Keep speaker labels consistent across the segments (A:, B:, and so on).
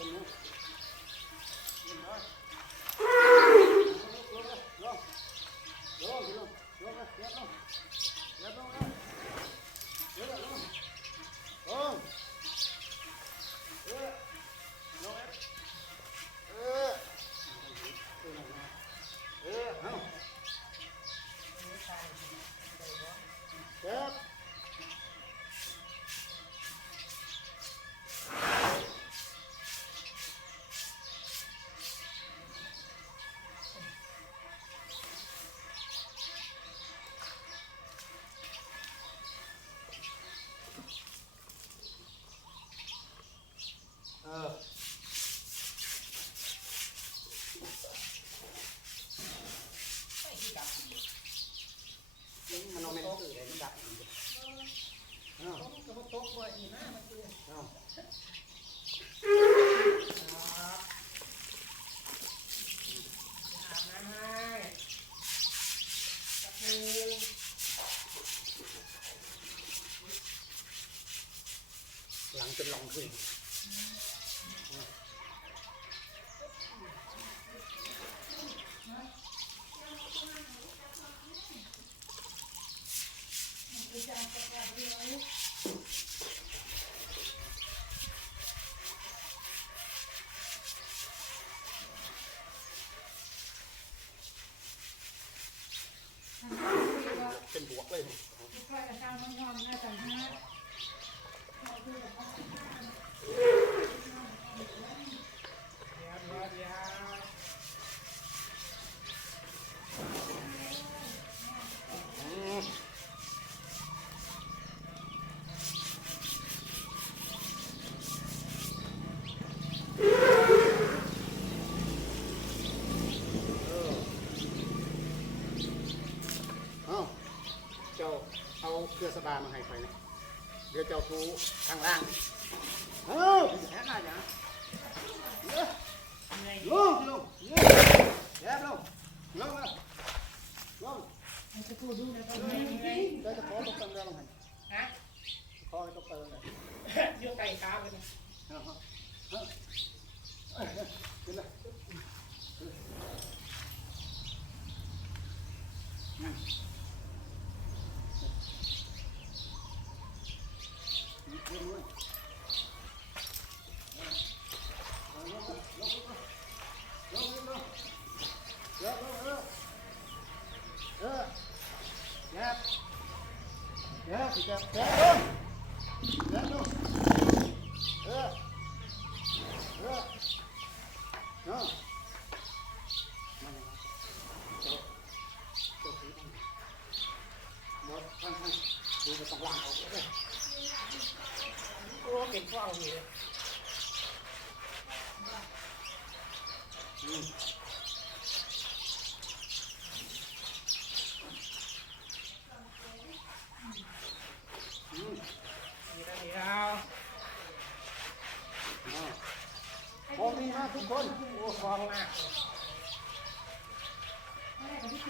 A: জন্য ห
B: ลังเป็นรองขึ้นเป็นบวกเลย
C: ค่อยกระเจ้าน้องความน่าจะฮะ
A: เจ้า
B: เอาเครือสบามาให้ไฟนะ เดี๋ยวเจ้าทูข้างล่างเออแหกหน้าอย่า
A: งเยอะ
B: ลงลงเแยบลงลงลง
C: ลงจะพูดดูนะตอน
A: นี้
B: ได้จะขอตกเติมได้ลงหัน
A: ฮะ
B: ขอตก
A: เติ
B: มเลยเยอะไก่ตาเลยนะ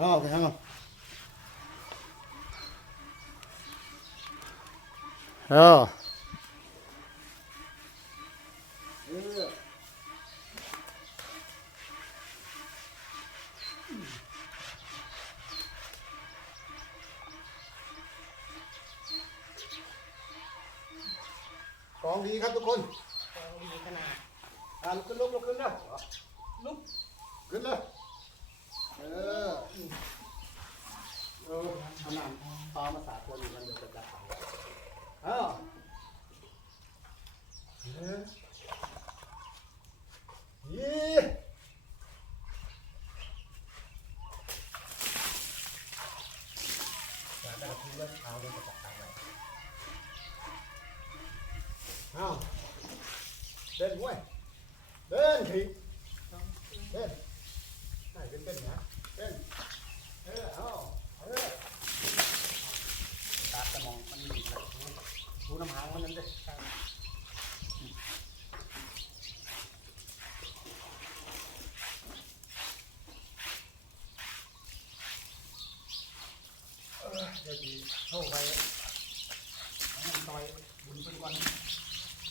C: ไป
B: เอ
A: ง
B: เหรอ เอาไปทางเอาเออเออของดีครับทุกคน
A: กองดีขนาด
B: อ่าลุกขึ้นลุกลุกขึ้นนะ
A: ลุก
B: ขึ้นเลยเออเออเอาน้ำปลามาสาดตัวนี้กันเดี๋ยวจะจับเอาเออ เอาเดินมวยเดินทีเดินได้เป็นเป็นนะเดินเออเอาเออ ตาสมองมันมีนะหูน้ำหางมันนั่นเด้เออเดี๋ยวดีเข้าไปมันต่อยบุญเป็นวัน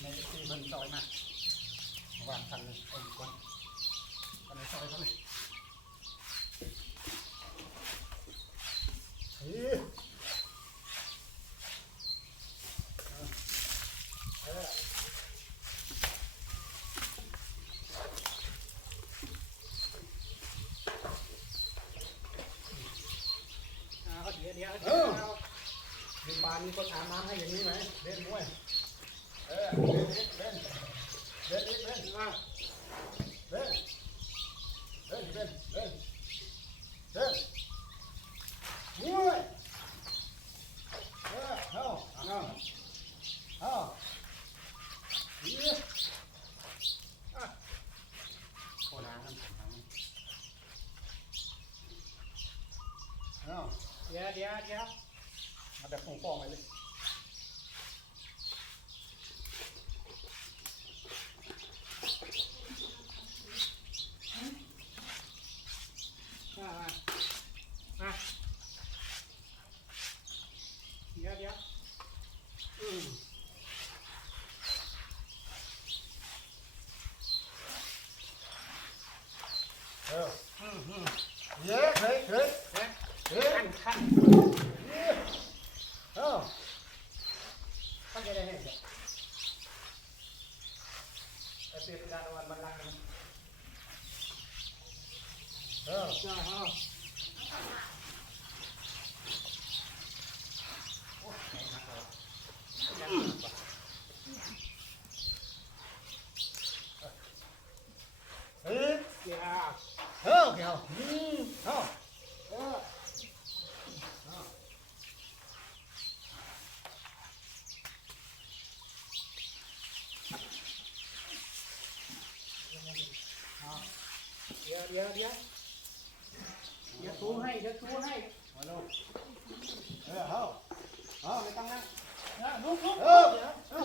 B: ในที่มันต่อยมาวางทันเลยเอาอีกคนกันในซอยเขาเลยเฮ้ยเออ
A: อ่าเขาเดี๋ยวเดี๋ยว
B: เอ
A: เดี๋ยว
B: อ มีปลามีคนอาบน้ำให้อย่างนี้ไหมเล่นมวยเออเล่นเล่นเล่นเล่นเล่นเล่นมาเล่นเล่นเล่นเล่นเล่นมวยเออเอาเอาเอาเยี่ยอะโคตรหานหางมันเอา
A: เดี๋ยวเดี๋ยวเดี๋ยว
B: มาแบบฟองๆไปเลย
A: อ่าอ่าเดี๋ยวเดี๋ยวอืม
B: เออ
A: อืมอืม
B: เย้เฮ้ยเฮ้ย
A: เฮ้ย
B: เฮ้ย
A: ขั้นขั้น
B: เย้เออ
A: ขั้นจะได้ เห็นจ้ะไอ้เกดานวันบันลังก์
B: เออ
A: จ้าฮะ
B: เฮ้ย
A: เดี๋ยว
B: เออเกี่ยวอืมเอาเออเอา
A: เดี๋ยวเดี๋ยวเดี๋ยวเดี๋ยวทูให้เดี๋ยวทูให้
B: มาลูกเออเอาเอาไม่ต้องนั่ง
A: เออลุกลุก
B: เออเอา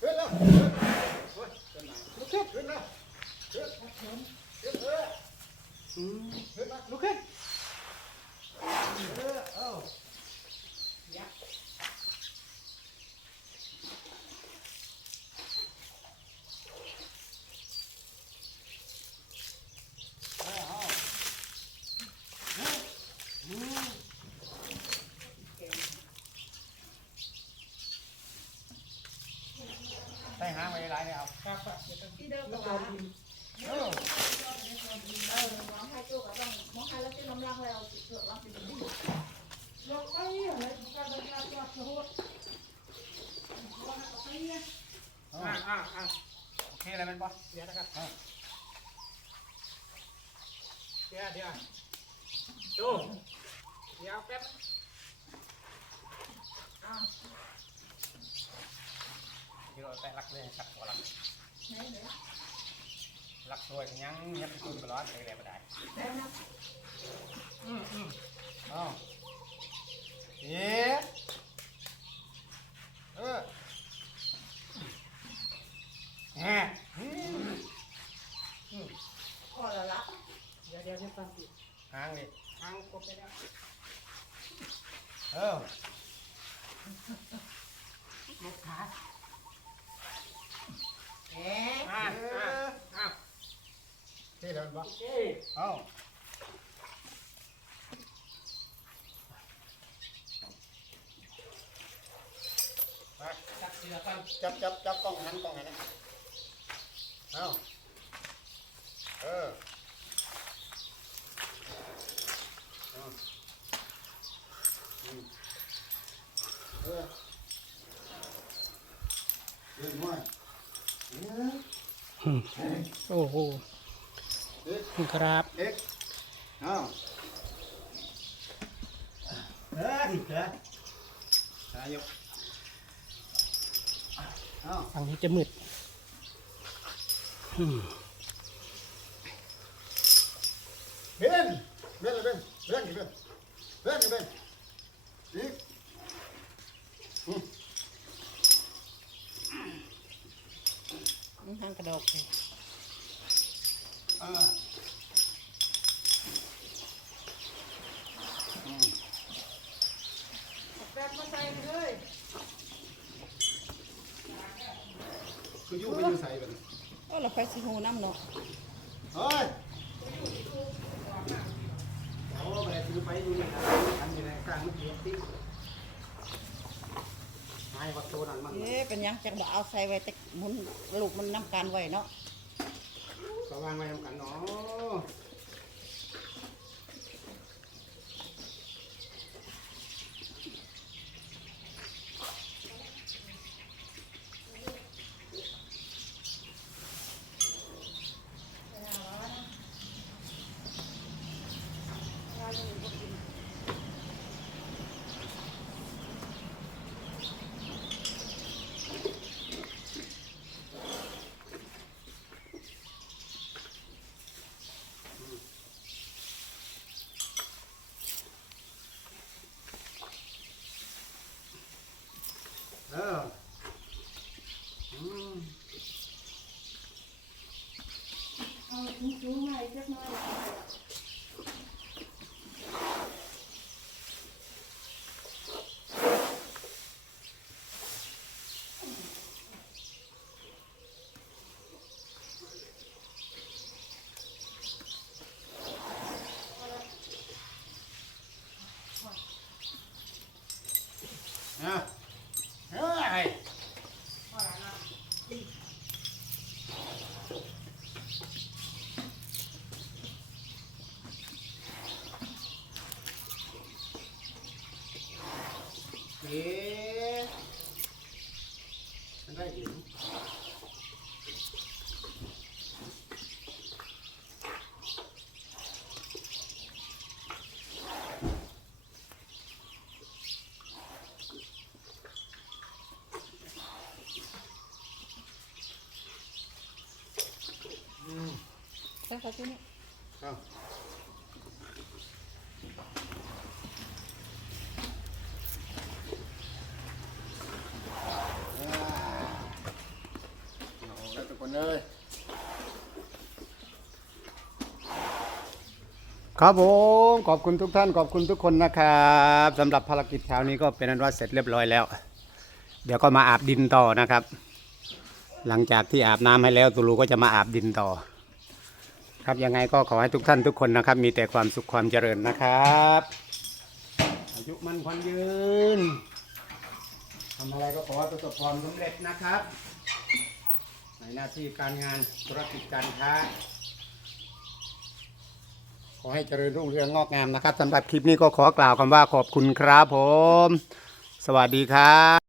B: ขึ้นแล้วขึ้นเฮ้ยขึ้นมาลุกขึ้นขึ้นแล้วขึ้นขึ้นเออ
A: อืม
B: ขึ้นมา
A: ลุกขึ้น
B: เออเอา
A: ยัก
B: เออเอาอืม ใส่หางไว้หลายเนี่ยเอา
A: ครับครับเดี๋ยวต้อง
C: ที่เดิม
A: แล้
C: ก็
A: วก็
C: ว่า
A: ดิน
B: เออ
C: เออมองให้โจ้ก็ต้องมองให้แล้วที่น้ำลังแล้วเสือกลังเป็นดีลงไปอะไรการเดินทางจากสมุทรว่าไปเนี่ย
B: เอา
A: อ่าอ่าอ่า
B: โอเคอะไรมันบ่
A: เดี๋ยวนะครับ
B: เดี๋
A: ยวเดี๋ยวดูเดี๋ยวแป๊บ
C: อ้าว
B: เดี๋ยวแต่รักเลยสักตัวรัก
C: ไหนไหน
B: รักตัวยังเงียบคุณตลอดเลยแหละบ่ได้
C: ไหนนะ
A: อืมอืม
B: เอาเย้เออแหมอืม
C: พอแล้วละ
A: เดี๋ยวเดี๋ยวเดี๋ยวฟังสิ
B: หางนี่
A: ทางกบไปแล้ว
B: เออ
A: ลกขา
C: เอ๊ะ
A: อ่าอ่าอ่า
B: เท่แล้วมันบ่
A: โอเค
B: เอาไป
A: จับเสือกัน
B: จับจับจับกล้องหันกล้องหันนะเอาเออเอาอืมเออเดินมาเออ
A: โอ้โห ครับ
B: เอ๊ะเอาเฮ้ยเฮ้ยตายกเอา
A: ฝั่งนี้จะมืดอืม
B: เบนเบนเลยเบนเบนอีกเบนเบนอีกเบนอีก
C: ทางกระดก
B: อ่าอืม
C: แบบมาใส่เลย
B: คืออยู่ไปอยู่ใส่กัน
C: โอ้เราไปสิหูน้ำเนาะ
B: เฮ้ยโอ้ไปซื้อไปอยู่นี่นะอันนี้นะกลางมันเกียบติ๊กนายวัดโตนั่นมัน
C: เอ๊ะเป็นหยังจังบ่เอาใส่ไว้แต่หมุนลูกมันน้ำการไว้เนาะ
B: ก็วางไว้ทำกันเนาะ เอออืม
C: เอาสูงๆไว้จักหน่อย
B: อะเฮ้ยเอ๊ะมันได้ยิน
C: ใส่เขาที่นี่
B: เอาเอาแล้วทุกคนเลยครับผมขอบคุณทุกท่านขอบคุณทุกคนนะครับสำหรับภารกิจเช้านี้ก็เป็นอันว่าเสร็จเรียบร้อยแล้ว เดี๋ยวก็มาอาบดินต่อนะครับ หลังจากที่อาบน้ำให้แล้วตูรูก็จะมาอาบดินต่อ ครับยังไงก็ขอให้ทุกท่านทุกคนนะครับ มีแต่ความสุขความเจริญนะครับ อายุมันควันยืนทำอะไรก็ขอให้ประสบความสำเร็จนะครับ ในหน้าที่การงานธุรกิจการค้าขอให้เจริญรุ่งเรืองงอกงามนะครับสำหรับคลิปนี้ก็ขอกล่าวคำว่าขอบคุณครับผม สวัสดีครับ